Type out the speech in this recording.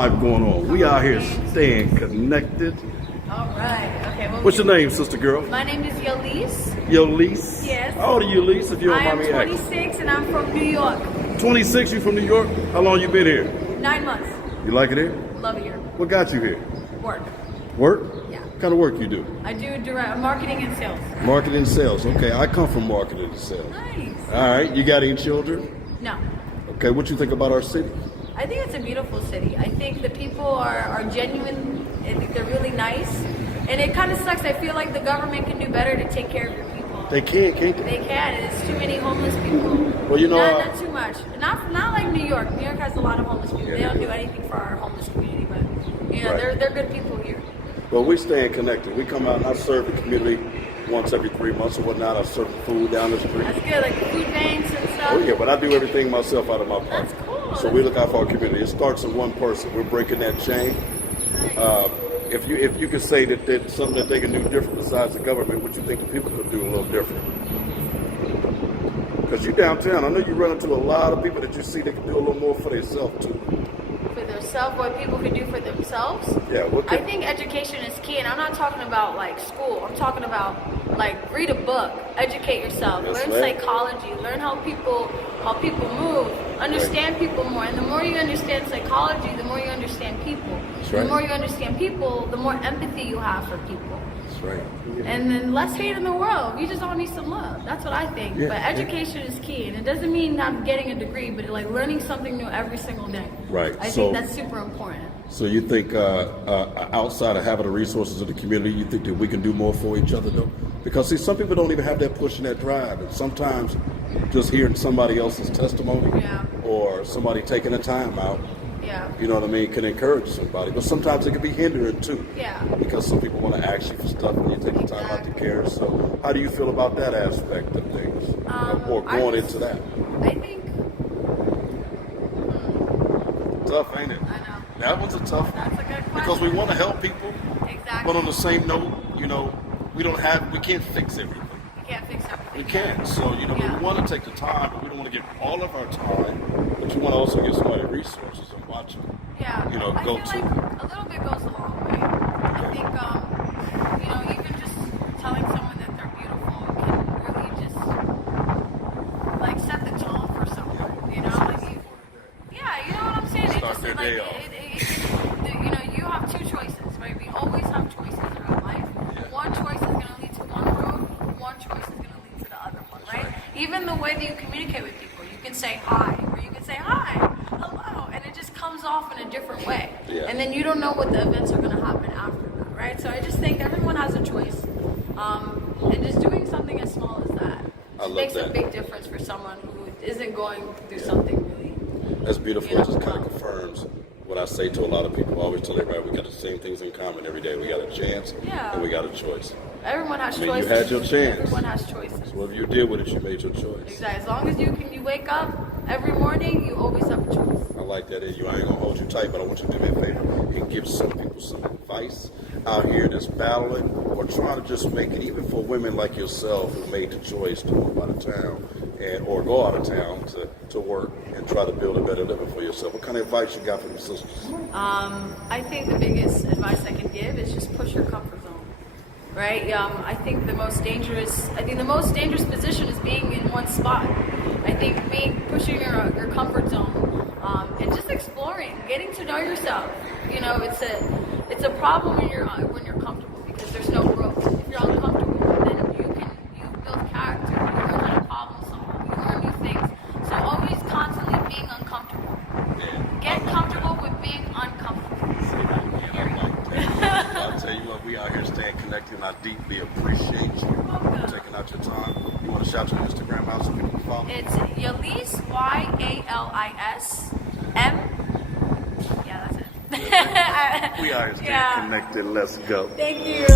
Live going on. We out here staying connected. All right. Okay. Well, What's your name, sister girl? My name is Yalis. Yalis? Yes. How old are you, Yalis, if you don't I mind am me asking? 26 and I'm from New York. 26, you from New York? How long you been here? 9 months. You like it here? Love it here. What got you here? Work. Work? Yeah. What kind of work you do? I do direct marketing and sales. Marketing and sales. Okay, I come from marketing and sales. Nice. All right, you got any children? No. Okay, what you think about our city? I think it's a beautiful city. I think the people are genuine. I think they're really nice. And it kind of sucks. I feel like the government can do better to take care of your people. They can't they? They can. It's too many homeless people. Well, you know, not too much. Not like New York. New York has a lot of homeless people. Yeah, They don't they do do. anything for our homeless community, but you know, Right. they're good people here. well, we staying connected. We come out and I serve the community once every 3 months or whatnot. I serve food down the street. That's good, like food banks and stuff. Oh yeah, but I do everything myself out of my pocket. That's cool. So we look out for our community. It starts with one person. We're breaking that chain. If you could say that there's something that they can do different besides the government, what you think the people could do a little different? Because you downtown, I know you run into a lot of people that you see that can do a little more for themselves too. For themselves, what people can do for themselves. Yeah, what I could, think education is key, and I'm not talking about like school. I'm talking about like read a book, educate yourself, That's learn right. psychology, learn how people move, understand people more. And the more you understand psychology, the more you understand people. That's The right. more you understand people, the more empathy you have for people. That's right. And then less hate in the world. We just all need some love. That's what I think. Yeah, But yeah. education is key, and it doesn't mean not getting a degree, but like learning something new every single day. Right. I So- think that's super important. So you think outside of having the resources of the community, you think that we can do more for each other though? Because see, some people don't even have that push and that drive, and sometimes just hearing somebody else's testimony Yeah. or somebody taking a time out, Yeah. you know what I mean, can encourage somebody. But sometimes it can be hindering too. Yeah. Because some people want to ask you for stuff and you take the time out to care. So how do you feel about that aspect of things? Or I going just- into that? I think Tough, ain't it? I know. That was a tough one. That's a good question. Because we want to help people, Exactly. but on the same note, you know, we can't fix everything. You can't fix everything. We can't. So, you know, Yeah. we want to take the time, but we don't want to give all of our time, but you want to also give somebody resources and watch them. Yeah. You know, I go feel to. like a little bit goes a long way. I think, you know, even just telling someone that they're beautiful can really just like set the tone for someone. You know, like yeah, you know what I'm saying? Start It just their like day off. you know, you have two choices, right? We always have choices throughout life. One choice is gonna lead to one road, one choice is gonna lead to the other one, right? Even the way that you communicate with people, you can say hi, or you can say hi, hello, and it just comes off in a different way. Yeah. And then you don't know what the events are gonna happen after that, right? So I just think everyone has a choice. And just doing something as small as that I love makes a that. big difference for someone who isn't going through something really. That's beautiful. You know, It just kind of confirms what I say to a lot of people. I always tell everybody we got the same things in common every day. We got a chance Yeah. and we got a choice. Everyone has I mean, you choices. had your chance. Everyone has choices. So whatever you did with it, you made your choice. Exactly. As long as you wake up every morning, you always have a choice. I like that in you. I ain't gonna hold you tight, but I want you to do me a favor and give some people some advice out here that's battling or trying to just make it, even for women like yourself who made the choice to move out of town or go out of town to work and try to build a better living for yourself. What kind of advice you got for them sisters? I think the biggest advice I can give is just push your comfort zone. Right? I think the most dangerous position is being in one spot. I think pushing your comfort zone and just exploring, getting to know yourself. You know, it's a problem when you're comfortable because there's no growth. If you're uncomfortable, then you build character, you learn how to problem solve, you learn new things. So always constantly being uncomfortable. Get comfortable with being uncomfortable. I'll tell you what, we out here staying connected, and I deeply appreciate you taking out your time. You want to shout your Instagram out so people can follow? It's Yalis, YALISM. Yeah, that's it. We out here staying Yeah. connected. Let's go. Thank you.